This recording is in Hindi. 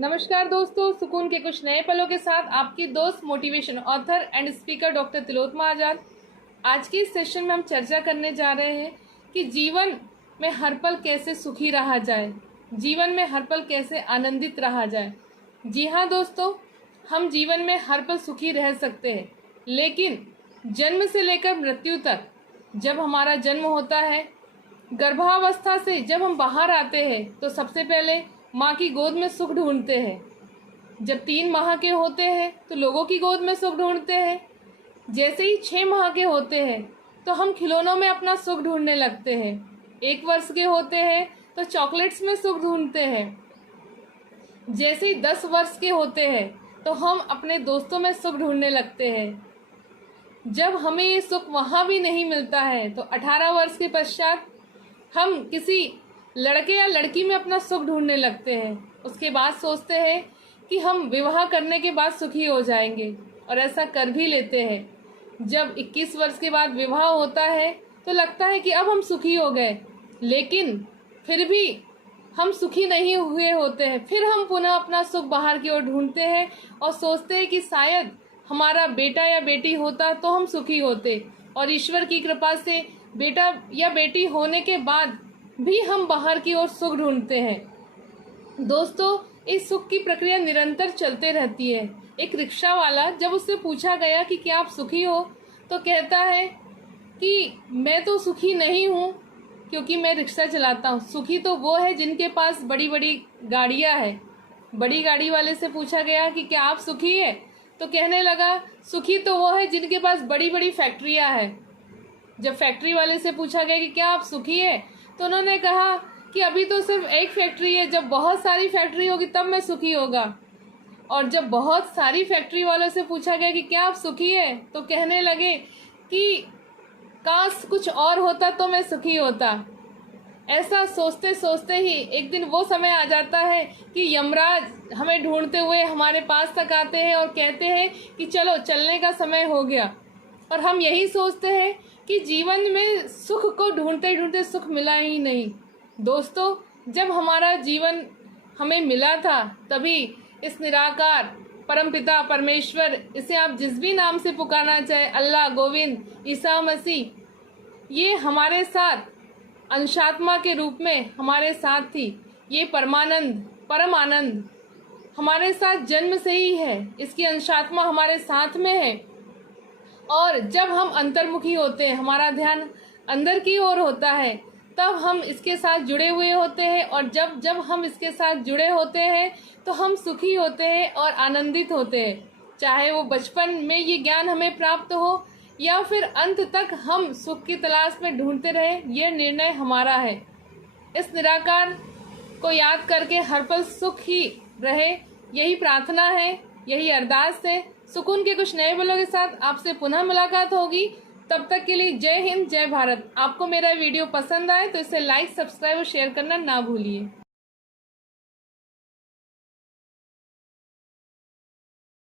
नमस्कार दोस्तों, सुकून के कुछ नए पलों के साथ आपकी दोस्त motivation author and speaker doctor Tilottama Azad. आज के इस सेशन में हम चर्चा करने जा रहे हैं कि जीवन में हर पल कैसे सुखी रहा जाए, जीवन में हर पल कैसे आनंदित रहा जाए। जी हाँ दोस्तों, हम जीवन में हर पल सुखी रह सकते हैं, लेकिन जन्म से लेकर मृत्यु तक, जब हमारा जन्म होता है, गर्भावस्था से जब हम बाहर आते हैं तो सबसे पहले माँ की गोद में सुख ढूंढते हैं। जब 3 माह के होते हैं तो लोगों की गोद में सुख ढूंढते हैं। जैसे ही 6 माह के होते हैं तो हम खिलौनों में अपना सुख ढूंढने लगते हैं। 1 वर्ष के होते हैं तो चॉकलेट्स में सुख ढूंढते हैं। जैसे ही 10 वर्ष के होते हैं तो हम अपने दोस्तों में सुख ढूंढने लगते हैं। जब हमें ये सुख वहाँ भी नहीं मिलता है तो 18 वर्ष के पश्चात हम किसी लड़के या लड़की में अपना सुख ढूंढने लगते हैं। उसके बाद सोचते हैं कि हम विवाह करने के बाद सुखी हो जाएंगे, और ऐसा कर भी लेते हैं। जब 21 वर्ष के बाद विवाह होता है तो लगता है कि अब हम सुखी हो गए, लेकिन फिर भी हम सुखी नहीं हुए होते हैं। फिर हम पुनः अपना सुख बाहर की ओर ढूंढते हैं और सोचते हैं कि शायद हमारा बेटा या बेटी होता तो हम सुखी होते, और ईश्वर की कृपा से बेटा या बेटी होने के बाद भी हम बाहर की ओर सुख ढूंढते हैं। दोस्तों, इस सुख की प्रक्रिया निरंतर चलते रहती है। एक रिक्शा वाला, जब उससे पूछा गया कि क्या आप सुखी हो, तो कहता है कि मैं तो सुखी नहीं हूँ क्योंकि मैं रिक्शा चलाता हूँ। सुखी तो वो है जिनके पास बड़ी बड़ी गाड़ियाँ हैं। बड़ी गाड़ी वाले से पूछा गया कि क्या आप सुखी है, तो कहने लगा सुखी तो वो है जिनके पास बड़ी बड़ी फैक्ट्रियाँ हैं। जब फैक्ट्री वाले से पूछा गया कि क्या आप सुखी है, तो उन्होंने कहा कि अभी तो सिर्फ एक फैक्ट्री है, जब बहुत सारी फैक्ट्री होगी तब मैं सुखी होगा। और जब बहुत सारी फैक्ट्री वालों से पूछा गया कि क्या आप सुखी है, तो कहने लगे कि काश कुछ और होता तो मैं सुखी होता। ऐसा सोचते सोचते ही एक दिन वो समय आ जाता है कि यमराज हमें ढूंढते हुए हमारे पास तक आते हैं और कहते हैं कि चलो चलने का समय हो गया। और हम यही सोचते हैं कि जीवन में सुख को ढूंढते ढूंढते सुख मिला ही नहीं। दोस्तों, जब हमारा जीवन हमें मिला था तभी इस निराकार परमपिता परमेश्वर, इसे आप जिस भी नाम से पुकारना चाहे, अल्लाह, गोविंद, ईसा मसीह, ये हमारे साथ अंशात्मा के रूप में हमारे साथ थी। ये परमानंद, परम आनंद हमारे साथ जन्म से ही है। इसकी अंशात्मा हमारे साथ में है। और जब हम अंतर्मुखी होते हैं, हमारा ध्यान अंदर की ओर होता है, तब हम इसके साथ जुड़े हुए होते हैं। और जब जब हम इसके साथ जुड़े होते हैं तो हम सुखी होते हैं और आनंदित होते हैं। चाहे वो बचपन में ये ज्ञान हमें प्राप्त हो या फिर अंत तक हम सुख की तलाश में ढूंढते रहे, ये निर्णय हमारा है। इस निराकार को याद करके हर पल सुख ही रहे, यही प्रार्थना है, यही अरदास है। सुकून के कुछ नए पलों के साथ आपसे पुनः मुलाकात होगी। तब तक के लिए जय हिंद, जय भारत। आपको मेरा वीडियो पसंद आए तो इसे लाइक, सब्सक्राइब और शेयर करना ना भूलिए।